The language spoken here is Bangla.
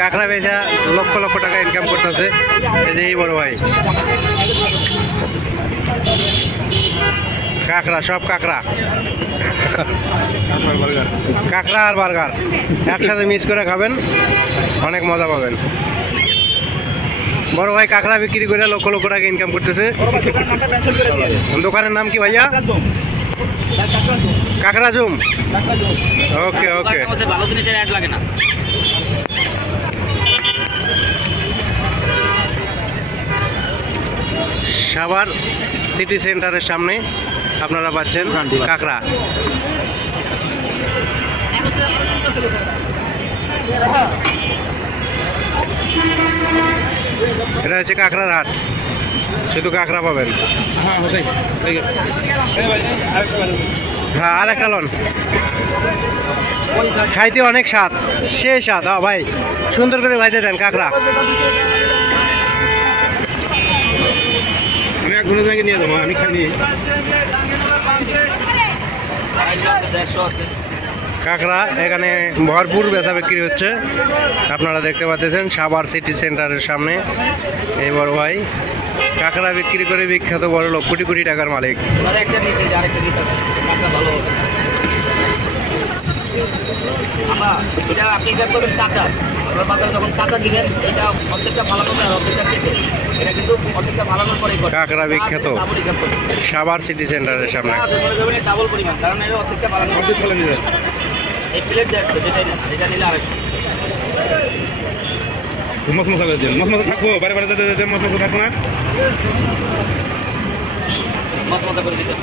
কাঁকড়া বেচা লক্ষ লক্ষ টাকা ইনকাম করতেছে এই বড় ভাই। কাঁকড়া, সব কাঁকড়া, কাঁকড়া আর বার্গার একসাথে মিক্স করে খাবেন, অনেক মজা পাবেন। বড় ভাই কাঁকড়া বিক্রি করে লক্ষ লক্ষ টাকা ইনকাম করতেছে। দোকানের নাম কি ভাইয়া? কাঁকড়া জুম। ওকে ওকে। ভালো জিনিসের অ্যাড লাগে না। সাভার সিটি সেন্টারের সামনে আপনারা পাচ্ছেন কাঁকড়া। এটা হচ্ছে কাঁকড়ার হাট, শুধু কাঁকড়া পাবেন। হ্যাঁ, আর একটা লন, খাইতে অনেক স্বাদ, সে স্বাদ। হ্যাঁ ভাই, সুন্দর করে ভাইতে দেন কাঁকড়া। আমি এক ঘন্টা থেকে নিয়ে যাবো, আমি খাইনি। কাঁকড়া এখানে ভরপুর বেচা বিক্রি হচ্ছে, আপনারা দেখতে পাচ্ছেন সাভার সিটি সেন্টারের সামনে। এই বড় ভাই কাঁকড়া বিক্রি করে বিখ্যাত বড় লোক, কোটি কোটি টাকার মালিক। আপনি করবেন কাঁচা, যখন কাঁচা দিবেন এটা অর্ধেকটা ভালো হবে আর অর্ধেকটা কেটে, এটা কিন্তু অর্ধেকটা ভালোর পরে কাঁকড়া বিখ্যাত সাভার সিটি সেন্টারের সামনে। ডাবল পরিমাণ, কারণ এটা অর্ধেকটা ভালো অর্ধেক ফলে নিয়ে যাবে। এই প্লেট দেখছো যেটাই না, এটা নিলে আরেকটা মশ মশা করে দিন, মশ মশা থাকবো, বারে বারে যেতে যেতে মশ মশা থাকবো না, মশ মশা করে দিতে।